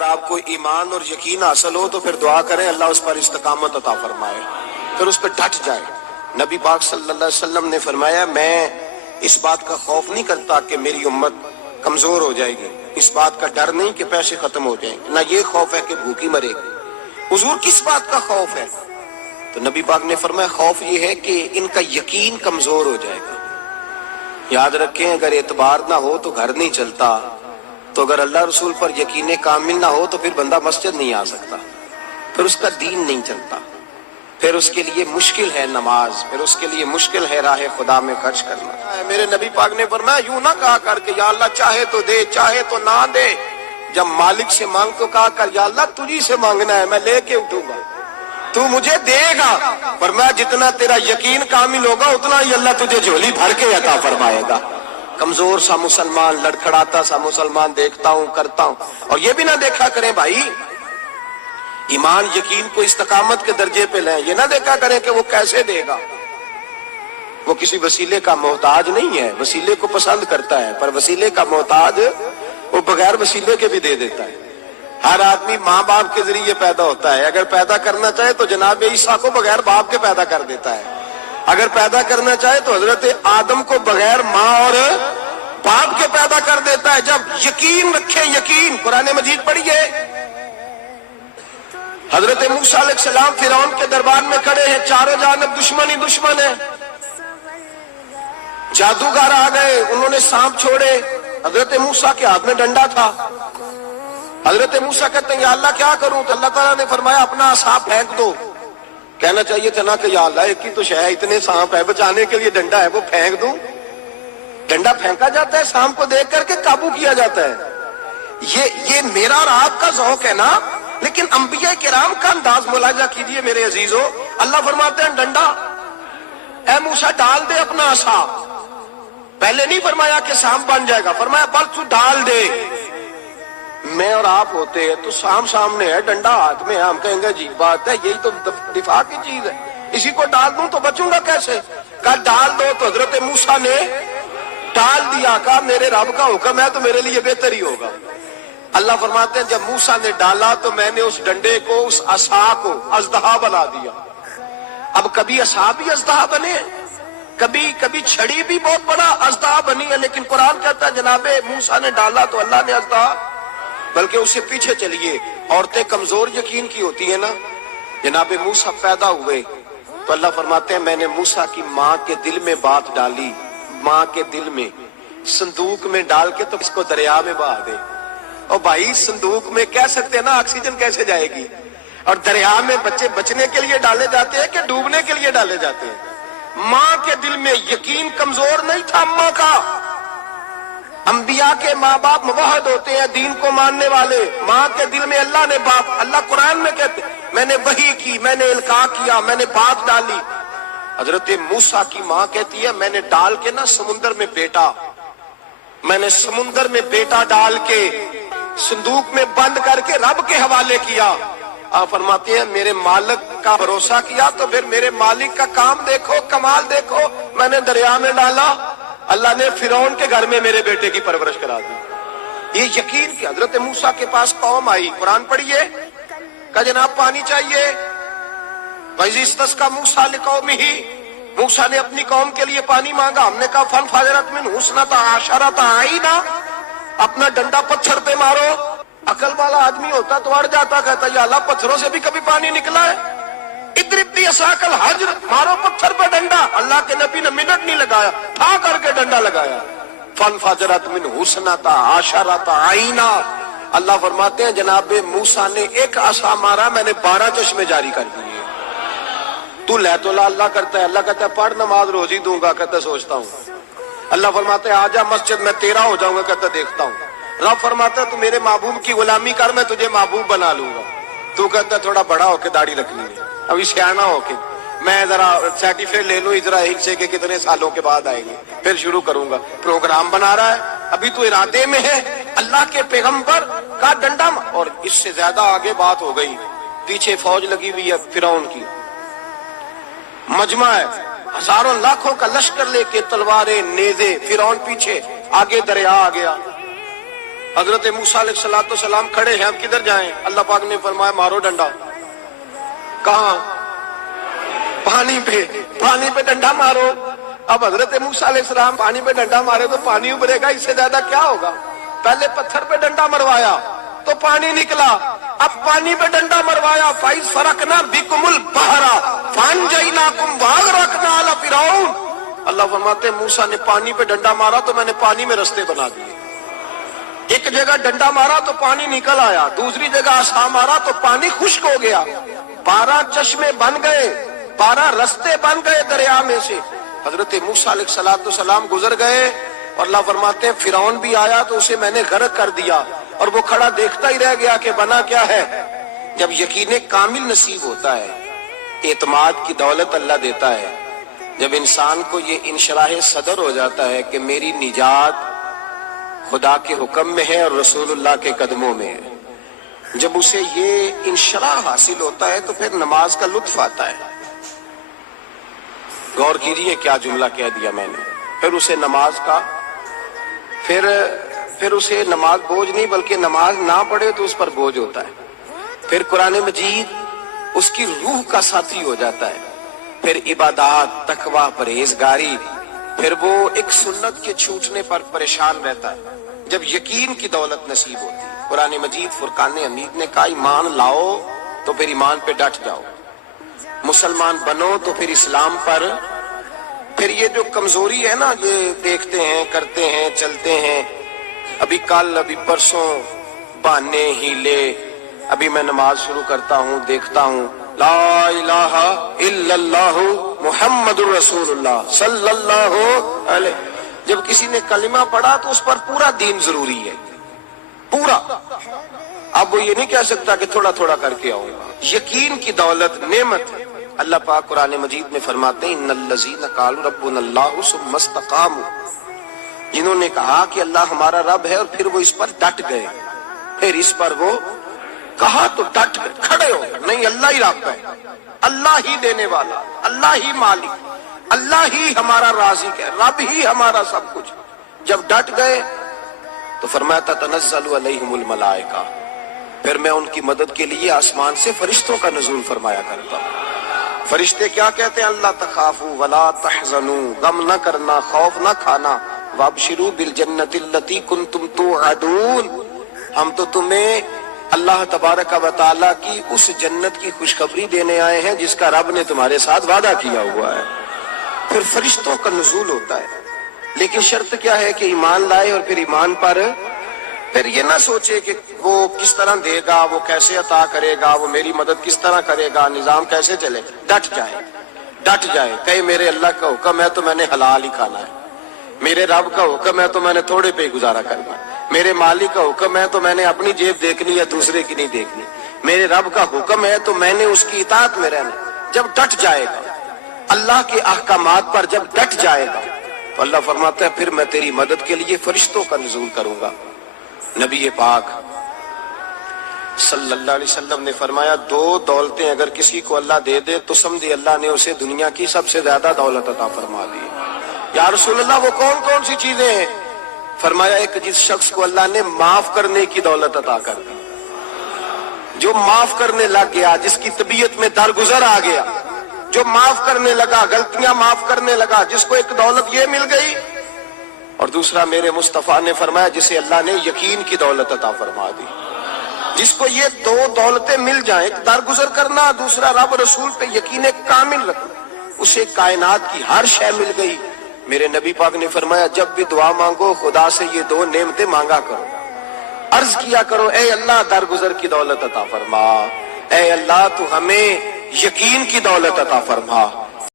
اگر آپ کو ایمان اور یقین حاصل ہو تو پھر دعا کریں اللہ اس پر استقامت عطا فرمائے، پھر اس پہ ڈٹ جائے۔ نبی پاک صلی اللہ علیہ وسلم نے فرمایا میں اس بات کا خوف نہیں کرتا کہ میری امت کمزور ہو جائے گی، اس بات کا ڈر نہیں کہ پیسے ختم ہو جائیں، نہ یہ خوف ہے کہ بھوکی مرے گی۔ حضور کس بات کا خوف ہے؟ تو نبی پاک نے فرمایا خوف یہ ہے کہ ان کا یقین کمزور ہو جائے گا۔ یاد رکھیں اگر اعتبار نہ ہو تو گھر نہیں چلتا، تو اگر اللہ رسول پر یقین کامل نہ ہو تو پھر بندہ مسجد نہیں آ سکتا، پھر اس کا دین نہیں چلتا، پھر اس کے لیے مشکل ہے نماز، پھر اس کے لیے مشکل ہے راہ خدا میں خرچ کرنا۔ میرے نبی پاک نے فرمایا یوں نہ کہا کر کے یا اللہ چاہے تو دے چاہے تو نہ دے، جب مالک سے مانگ تو کہا کر یا اللہ تجھی سے مانگنا ہے، میں لے کے اٹھوں گا، تو مجھے دے گا۔ فرمایا جتنا تیرا یقین کامل ہوگا اتنا ہی اللہ تجھے جھولی بھر کے عطا فرمائے گا۔ کمزور سا مسلمان، لڑکھڑاتا سا مسلمان دیکھتا ہوں کرتا ہوں، اور یہ بھی نہ دیکھا کریں بھائی ایمان یقین کو استقامت کے درجے پہ لیں، یہ نہ دیکھا کریں کہ وہ کیسے دے گا، وہ کسی وسیلے کا محتاج نہیں ہے، وسیلے کو پسند کرتا ہے، پر وسیلے کا محتاج وہ بغیر وسیلے کے بھی دے دیتا ہے۔ ہر آدمی ماں باپ کے ذریعے پیدا ہوتا ہے، اگر پیدا کرنا چاہے تو جناب عیسیٰ کو بغیر باپ کے پیدا کر دیتا ہے، اگر پیدا کرنا چاہے تو حضرت آدم کو بغیر ماں اور باپ کے پیدا کر دیتا ہے۔ جب یقین رکھیں، یقین قرآن مجید پڑھیے، حضرت موسیٰ علیہ السلام فرعون کے دربار میں کھڑے ہیں، چاروں جانب دشمن ہی دشمن ہے، جادوگر آ گئے، انہوں نے سانپ چھوڑے، حضرت موسیٰ کے ہاتھ میں ڈنڈا تھا۔ حضرت موسیٰ کہتے ہیں یا اللہ کیا کروں؟ تو اللہ تعالیٰ نے فرمایا اپنا عصا پھینک دو۔ کہنا چاہیے تھا نا کہ یا اللہ ایک ہی تو شے ہے، اتنے سانپ ہے، بچانے کے لیے ڈنڈا ہے وہ پھینک دوں۔ ڈنڈا پھینکا جاتا ہے، سانپ کو دیکھ کر کے قابو کیا جاتا ہے۔ یہ میرا اور آپ کا ذوق ہے نا، لیکن انبیاء کرام کا انداز ملاحظہ کیجئے میرے عزیزو۔ اللہ فرماتے ہیں ڈنڈا اے موسیٰ ڈال دے اپنا عصا، پہلے نہیں فرمایا کہ سانپ بن جائے گا، فرمایا بل تو ڈال دے۔ میں اور آپ ہوتے ہیں تو سام سامنے ہے، ڈنڈا ہاتھ میں ہے، ہم کہیں گے عجیب بات ہے، یہی تو دفاع کی چیز ہے، اسی کو ڈال دوں تو بچوں گا کیسے؟ کہا ڈال دو، تو حضرت موسیٰ نے ڈال دیا، کہا میرے رب کا حکم ہے تو میرے لیے بہتر ہی ہوگا۔ اللہ فرماتے ہیں جب موسیٰ نے ڈالا تو میں نے اس ڈنڈے کو، اس عصا کو اژدہا بنا دیا۔ اب کبھی عصا بھی اژدہا بنے، کبھی چھڑی بھی بہت بڑا اژدہا بنی ہے، لیکن قرآن کہتا ہے جناب موسیٰ نے ڈالا تو اللہ نے اژدہا، بلکہ اس سے پیچھے چلیے، عورتیں کمزور یقین کی ہوتی ہیں نا، جناب موسیٰ پیدا ہوئے تو اللہ فرماتے ہیں میں نے موسیٰ کی ماں کے دل میں بات ڈالی، ماں کے دل میں صندوق میں ڈال کے تو اس کو دریا میں بہا دے۔ اور بھائی صندوق میں کہہ سکتے ہیں نا آکسیجن کیسے جائے گی، اور دریا میں بچے بچنے کے لیے ڈالے جاتے ہیں کہ ڈوبنے کے لیے ڈالے جاتے ہیں۔ ماں کے دل میں یقین کمزور نہیں تھا ماں کا۔ انبیاء کے ماں باپ موحد ہوتے ہیں، دین کو ماننے والے، ماں کے دل میں اللہ نے باپ، اللہ قرآن میں کہتے میں نے وحی کی، میں نے القاء کیا، میں نے بات ڈالی۔ حضرت موسیٰ کی ماں کہتی ہے میں نے ڈال کے نا سمندر میں بیٹا، میں نے سمندر میں بیٹا ڈال کے صندوق میں بند کر کے رب کے حوالے کیا۔ آپ فرماتے ہیں میرے مالک کا بھروسہ کیا تو پھر میرے مالک کا کام دیکھو، کمال دیکھو، میں نے دریا میں ڈالا، اللہ نے فرعون کے گھر میں میرے بیٹے کی پرورش کرا دی۔ یہ یقین کہ حضرت موسیٰ کے پاس قوم آئی، قرآن پڑھیے، کہ جناب پانی چاہیے، وَإِذِ اسْتَسْقَىٰ مُوسَىٰ لِقَوْمِهِ، موسیٰ نے اپنی قوم کے لیے پانی مانگا، ہم نے کہا فَانْفَجَرَتْ مِنْهُ اثْنَتَا عَشَرَةَ عَيْنًا، اپنا ڈنڈا پتھر پہ مارو۔ عقل والا آدمی ہوتا تو اڑ جاتا، کہتا یا اللہ پتھروں سے بھی کبھی پانی نکلا ہے؟ اضرب بعصاک الحجر، مارو پتھر پہ ڈنڈا۔ اللہ کے نبی نے منٹ نہیں لگایا، ٹھا کر کے ڈنڈا لگایا، فَانْفَجَرَتْ مِنْهُ اثْنَتَا عَشَرَةَ عَيْنًا۔ اللہ فرماتے ہیں جناب موسیٰ نے ایک عصا مارا، میں نے 12 چشمے جاری کر دیے۔ تو لے تو لا اللہ کرتا ہے، اللہ کہتا ہے پڑھ نماز روزی دوں گا، کہتا ہے سوچتا ہوں۔ اللہ فرماتا ہے آجا مسجد میں تیرا ہو جاؤں گا، کہتا ہے دیکھتا ہوں۔ رب فرماتا ہے تو میرے محبوب کی غلامی کر، میں تجھے محبوب بنا لوں گا۔ تو کہتا ہے تھوڑا بڑا ہو کے داڑھی رکھنی ہے، ابھی سیانا ہو کے میں ذرا سرٹیفکیٹ لے لوں اسرائیل سے کہ کتنے سالوں کے بعد آئیں گے، پھر شروع کروں گا۔ پروگرام بنا رہا ہے، ابھی تو ارادے میں ہے۔ اللہ کے پیغمبر کا ڈنڈا، اور اس سے زیادہ آگے بات ہو گئی، پیچھے فوج لگی ہوئی ہے فرعون کی، مجمع ہے، ہزاروں لاکھوں کا لشکر لے کے، تلواریں نیزے، فرعون پیچھے، آگے دریا آ گیا۔ حضرت موسیٰ علیہ السلام کھڑے ہیں، اب کدھر جائیں؟ اللہ پاک نے فرمایا مارو ڈنڈا۔ کہاں؟ پانی پہ ڈنڈا مارو۔ اب حضرت موسیٰ علیہ السلام پانی پہ ڈنڈا مارے تو پانی ابھرے گا، اس سے زیادہ کیا ہوگا؟ پہلے پتھر پہ ڈنڈا مروایا تو پانی نکلا، اب پانی پہ ڈنڈا مروایا، فَإِذْ فَرَقْنَا بِكُمُ الْبَحْرَ فَأَنْجَيْنَاكُمْ وَأَغْرَقْنَا آلَ فِرْعَوْنَ۔ اللہ فرماتے ہیں موسیٰ نے پانی پہ ڈنڈا مارا تو میں نے پانی میں رستے بنا دیے۔ ایک جگہ ڈنڈا مارا تو پانی نکل آیا، دوسری جگہ عصا مارا تو پانی خشک ہو گیا، 12 چشمے بن گئے، 12 رستے بن گئے دریا میں سے۔ حضرت موسیٰ علیہ السلام گزر گئے اور اللہ فرماتے ہیں فرعون بھی آیا تو اسے میں نے غرق کر دیا، اور وہ کھڑا دیکھتا ہی رہ گیا کہ بنا کیا ہے۔ جب یقین کامل نصیب ہوتا ہے، اعتماد کی دولت اللہ دیتا ہے، جب انسان کو یہ انشراح صدر ہو جاتا ہے کہ میری نجات خدا کے حکم میں ہے اور رسول اللہ کے قدموں میں ہے، جب اسے یہ انشراح حاصل ہوتا ہے تو پھر نماز کا لطف آتا ہے۔ غور کیجئے کیا جملہ کہہ دیا میں نے، پھر اسے نماز کا پھر اسے نماز بوجھ نہیں بلکہ نماز نہ پڑھے تو اس پر بوجھ ہوتا ہے، پھر قرآن مجید اس کی روح کا ساتھی ہو جاتا ہے، پھر عبادات، تقوی، پرہیزگاری، پھر وہ ایک سنت کے چھوٹنے پر پریشان رہتا ہے جب یقین کی دولت نصیب ہوتی ہے۔ قرآن مجید فرقان حمید نے کہا ایمان لاؤ تو پھر ایمان پہ ڈٹ جاؤ، مسلمان بنو تو پھر اسلام پر۔ پھر یہ جو کمزوری ہے نا، یہ دیکھتے ہیں، کرتے ہیں، چلتے ہیں، ابھی کل ابھی پرسوں بہانے ہیلے، ابھی میں نماز شروع کرتا ہوں دیکھتا ہوں لا الہ الا اللہ محمد الرسول اللہ صلی اللہ علیہ، جب کسی نے کلمہ پڑھا تو اس پر پورا دین ضروری ہے، پورا۔ اب وہ یہ نہیں کہہ سکتا کہ تھوڑا تھوڑا کر کے آؤں گا۔ یقین کی دولت نعمت ہے۔ اللہ پاک قرآن مجید میں فرماتے ہیں ان الذین قالوا ربنا اللہ ثم استقاموا، جنہوں نے کہا کہ اللہ ہمارا رب ہے اور پھر وہ اس پر ڈٹ گئے، پھر اس پر وہ کہا تو ڈٹ گئے، کھڑے ہو گئے، نہیں اللہ ہی رب ہے، اللہ ہی دینے والا، اللہ ہی مالک، اللہ ہی ہمارا رازق ہے، رب ہی ہمارا سب کچھ۔ جب ڈٹ گئے تو فرمایا تتنزل علیہم الملائکہ، پھر میں ان کی مدد کے لیے آسمان سے فرشتوں کا نزول فرمایا کرتا ہوں۔ فرشتے کیا کہتے ہیں؟ اللہ تخافوا ولا تحزنوا، غم نہ کرنا، خوف نہ کھانا، وابشروا بالجنۃ التی کنتم توعدون، ہم تو تمہیں اللہ تبارک و تعالیٰ کی اس جنت کی خوشخبری دینے آئے ہیں جس کا رب نے تمہارے ساتھ وعدہ کیا ہوا ہے۔ پھر فرشتوں کا نزول ہوتا ہے، لیکن شرط کیا ہے کہ ایمان لائے، اور پھر ایمان پر پھر یہ نہ سوچے کہ وہ کس طرح دے گا، وہ کیسے عطا کرے گا، وہ میری مدد کس طرح کرے گا، نظام کیسے چلے، ڈٹ جائے، کہے میرے اللہ کا حکم ہے تو میں نے حلال ہی کھانا ہے، میرے رب کا حکم ہے تو میں نے تھوڑے پہ گزارا کرنا، میرے مالک کا حکم ہے تو میں نے اپنی جیب دیکھنی یا دوسرے کی نہیں دیکھنی، میرے رب کا حکم ہے تو میں نے اس کی اطاعت میں رہنا۔ جب ڈٹ جائے گا اللہ کے احکامات پر، جب ڈٹ جائے گا تو اللہ فرماتا ہے پھر میں تیری مدد کے لیے فرشتوں کا نزول کروں گا۔ نبی پاک صلی اللہ علیہ وسلم نے فرمایا 2 دولتیں اگر کسی کو اللہ دے دے تو سمجھے اللہ نے اسے دنیا کی سب سے زیادہ دولت عطا فرما دی۔ یا رسول اللہ وہ کون کون سی چیزیں ہیں؟ فرمایا ایک جس شخص کو اللہ نے معاف کرنے کی دولت عطا کر دی، جو معاف کرنے لگ گیا، جس کی طبیعت میں درگزر آ گیا، جو معاف کرنے لگا، غلطیاں معاف کرنے لگا، جس کو ایک دولت یہ مل گئی۔ اور دوسرا میرے مصطفیٰ نے فرمایا جسے اللہ نے یقین کی دولت عطا فرما دی، جس کو یہ 2 دولتیں مل جائیں، ایک درگزر کرنا، دوسرا رب رسول پہ یقین کامل رکھنا، اسے کائنات کی ہر شے مل گئی۔ میرے نبی پاک نے فرمایا جب بھی دعا مانگو خدا سے یہ 2 نعمتیں مانگا کرو، عرض کیا کرو اے اللہ درگزر کی دولت عطا فرما، اے اللہ تو ہمیں یقین کی دولت عطا فرما،